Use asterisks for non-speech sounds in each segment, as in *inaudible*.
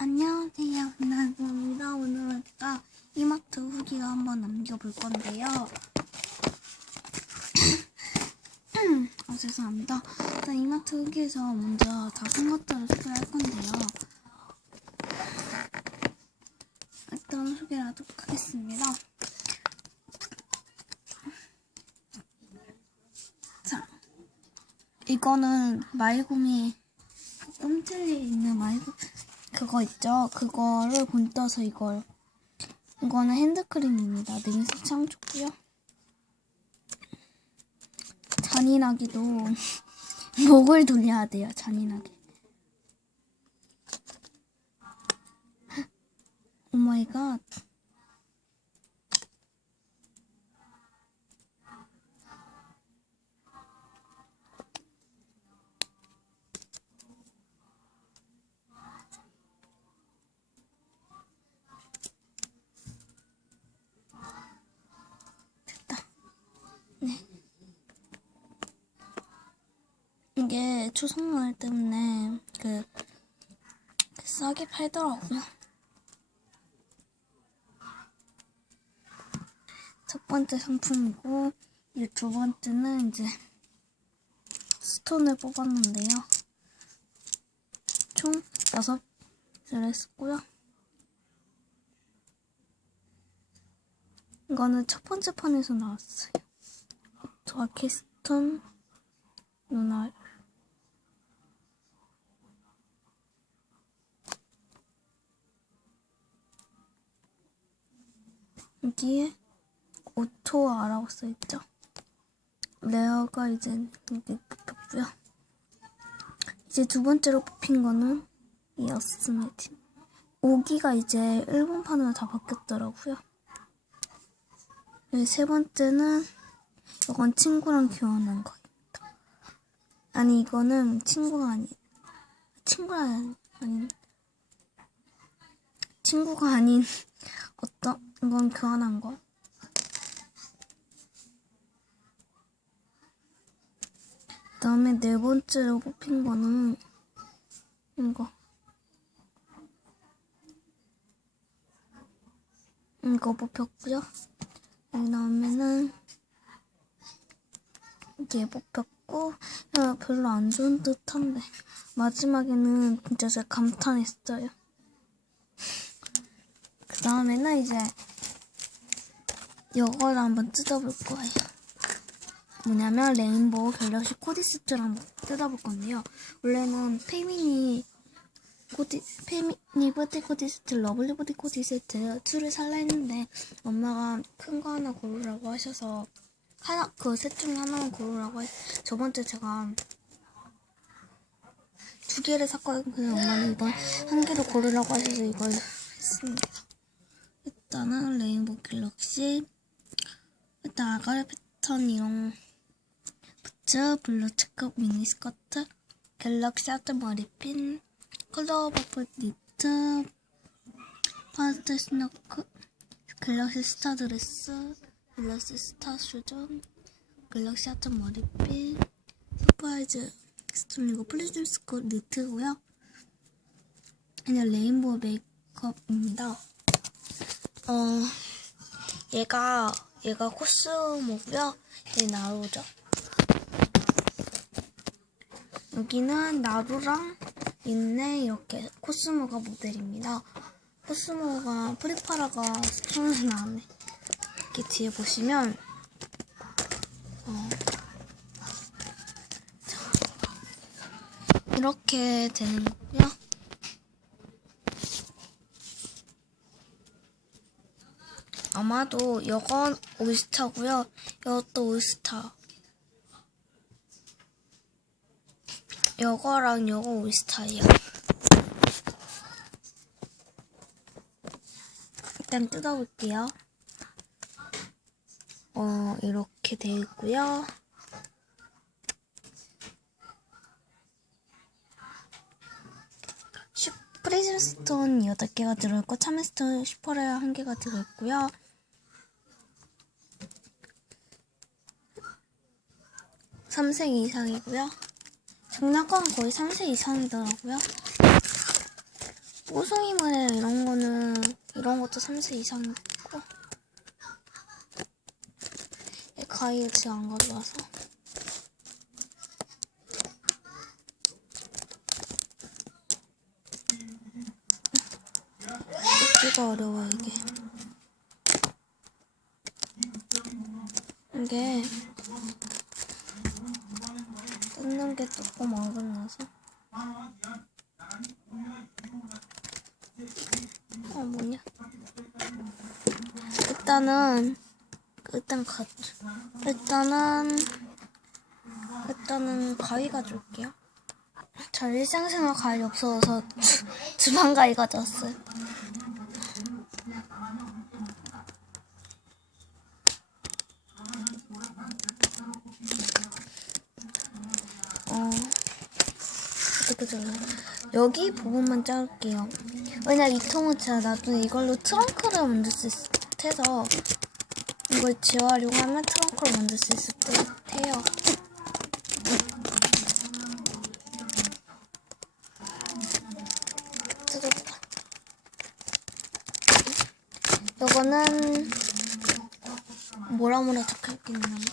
안녕하세요. 나입니다. 오늘은 제가 이마트 후기를 한번 남겨볼 건데요. 아, *clears throat* 죄송합니다. 일단 이마트 후기에서 먼저 다산 것들을 소개를 할 건데요. 일단 소개를 하도록 하겠습니다. 자, 이거는 마이구미 꼼틀리에 있는 마이구 그거 있죠? 그거를 본떠서 이걸 이거는 핸드크림입니다. 참 좋고요. 잔인하기도 *laughs* 목을 돌려야 돼요. 잔인하게. 오마이갓. 이 게 초성말 때문에 그 싸게 팔더라고요. 첫 번째 상품이고 이두 번째는 이제 스톤을 뽑았는데요. 총 여섯 개를 했고요. 이거는 첫 번째 판에서 나왔어요. 도아키스톤 누나 여기에 오토아라고 써있죠. 레어가 이제 여기 뽑혔고요. 이제 두 번째로 뽑힌 거는 이 어스메딘. 5기가 이제 일본판으로 다 바뀌었더라고요. 네, 세 번째는 이건 친구랑 교환한 거입니다. 아니 이거는 친구가 아니 친구가 아닌 친구가 아닌 이건 교환한 거. 그 다음에 네 번째로 뽑힌 거는 이거. 이거 뽑혔고요. 그 다음에는 이게 뽑혔고 야, 별로 안 좋은 듯한데 마지막에는 진짜 제가 감탄했어요. 그 다음에는 이제 이거를 한번 뜯어볼 거예요. 뭐냐면 레인보우 갤럭시 코디스트를 한번 뜯어볼 건데요. 원래는 페미니 코디 페미니 버티 코디스트 러블리 버티 코디스트 2를 살라 했는데 엄마가 큰 거 하나 고르라고 하셔서 하나 그 셋 중에 하나만 고르라고 해. 저번 주 제가 두 개를 샀거든요. 근데 엄마는 이번 한 개를 고르라고 하셔서 이걸 했습니다. 일단은 레인보우 갤럭시 일단 아가리 패턴 이런 부츠 블루 체크 미니 스커트 갤럭시 아트 머리핀 컬러 버플 니트 파스텔 스노크 갤럭시 스타 드레스 갤럭시 스타 슈전 갤럭시 아트 머리핀 서프라이즈 스톤이고 플리즘 스코 니트고요. 그냥 레인보우 메이크업입니다. 어 얘가 얘가 코스모고요. 얘 나루죠. 여기는 나루랑 있네. 이렇게 코스모가 모델입니다. 코스모가 프리파라가 스톤에서 나왔네. 이렇게 뒤에 보시면 어, 자, 이렇게 되는 거고요 아마도 이건 올스타고요. 이것도 올스타. 이거랑 이거 올스타예요. 일단 뜯어볼게요. 어 이렇게 돼 있고요. 슈 프리즘 스톤 8개가 들어있고 참외스톤 슈퍼레어 1개가 들어있고요. 삼색 이상이고요. 장난감은 거의 3세 이상이더라고요. 뽀송이만에 이런 거는 이런 것도 3세 이상 있고 이 가위를 지금 안 가져와서 뜯기가 어려워 이게 이게 뜯는 게 조금 어긋나서. 어 뭐냐? 일단은 일단 가 일단은 일단은 가위 가져올게요. 저 일상생활 가위 없어서 *laughs* 주- 주방 가위 가져왔어요 어떻게 잘라 여기 부분만 자를게요. 왜냐 이 통은 제가 나중에 이걸로 트렁크를 만들 수 있을 듯해서 이걸 지워하려고 하면 트렁크를 만들 수 있을 듯해요. 뜯었다 요거는 뭐라 뭐라 적혀있긴 있는데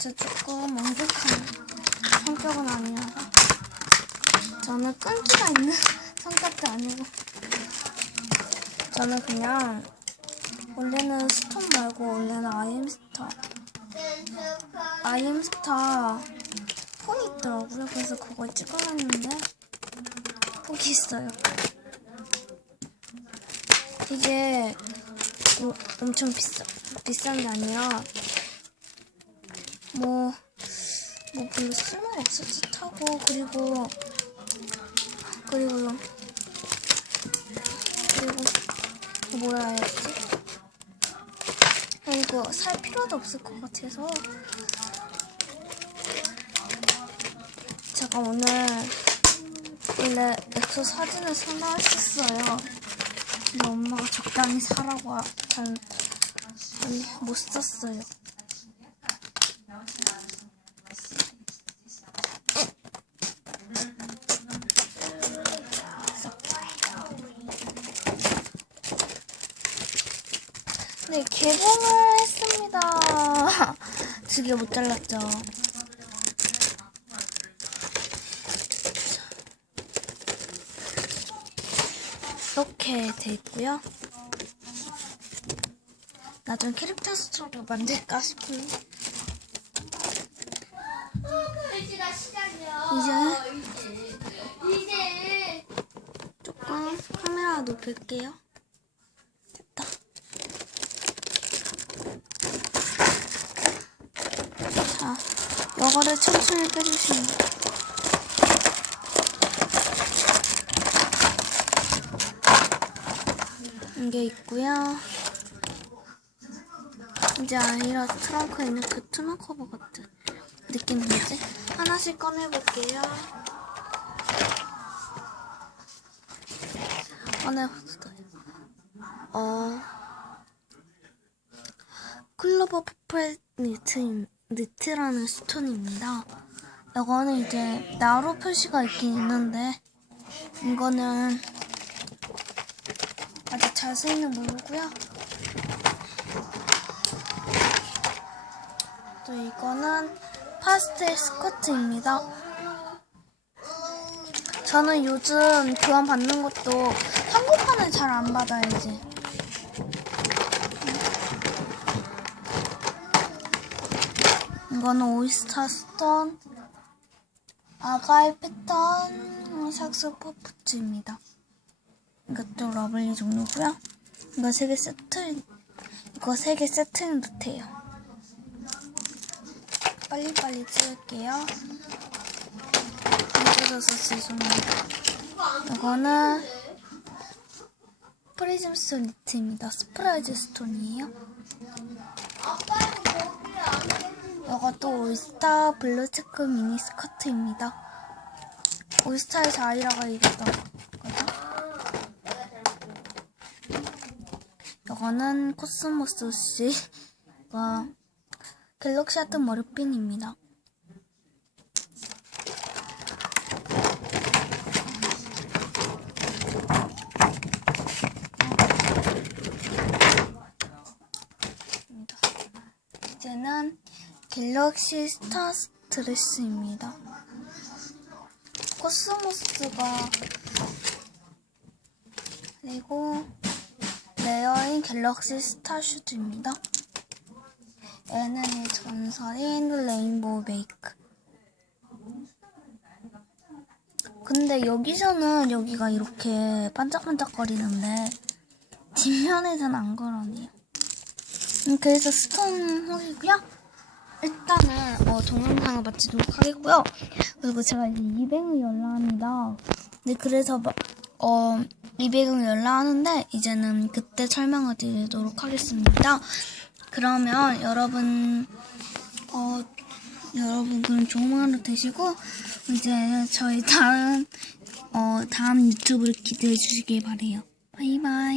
어, 저 조금 완벽한 성격은 아니라서 저는 끈기가 있는 *laughs* 성격도 아니고 저는 그냥 원래는 스톤 말고 원래는 아이엠스타 아이엠스타 폰이 있더라고요. 그래서 그걸 찍어놨는데 포기했어요. 이게 뭐 엄청 비싸 비싼 게 아니라 뭐, 뭐 별로 쓸모가 없을 듯 하고, 그리고, 그리고, 그리고, 뭐라 해야지? 그리고 살 필요도 없을 것 같아서, 제가 오늘, 원래 엑소 사진을 산다 했었어요. 근데 엄마가 적당히 사라고 하- 잘, 못 샀어요. 네, 개봉을 했습니다. *laughs* 두 개 못 잘랐죠. 이렇게 돼 있고요. 나중에 캐릭터 스토리를 만들까 싶은데 이제 조금 카메라 높일게요. 됐다. 자, 이거를 천천히 빼주시면. 이게 있고요. 이제 아니라 트렁크에 있는 그 투명 커버 같은 느낌 뭐지? 하나씩 꺼내볼게요. 꺼내봤어요. 어, 클로버 퍼플 니트, 니 트라는 스톤입니다. 이거는 이제 나로 표시가 있긴 있는데, 이거는 아직 자세히는 모르고요. 또 이거는 파스텔 스커트입니다. 저는 요즘 교환 받는 것도 한국판을 잘 안 받아요, 이제. 이거는 오이스타 스톤, 아가일 패턴, 삭스 퍼프츠입니다. 이것도 러블리 종류고요. 이거 세개 세트, 이거 세개 세트는 듯해요. 빨리빨리 찍을게요. 힘들어서 죄송해요. 이거는 프리즘 스톤 니트입니다. 스프라이즈 스톤이에요. 이것도 올스타 블루 체크 미니 스커트입니다. 올스타에서 아이라가 입었던 거죠. 이거는 코스모스 씨가 갤럭시 하트 머리핀입니다. 입니다. 이제는 갤럭시 스타 드레스입니다. 코스모스가 그리고 레어인 갤럭시 스타 슈즈입니다. 이 전설인 레인보우 메이크. 근데 여기서는 여기가 이렇게 반짝반짝거리는데 뒷면에서는 안 그러네요. 음, 그래서 스톤 홀이고요. 일단은 어, 동영상을 마치도록 하겠고요. 그리고 제가 이제 200을 연락합니다. 네, 그래서 마- 어 200을 연락하는데 이제는 그때 설명을 드리도록 하겠습니다. 그러면 여러분 어 여러분 그럼 좋은 하루 되시고 이제 저희 다음 어 다음 유튜브를 기대해 주시길 바래요. 바이바이.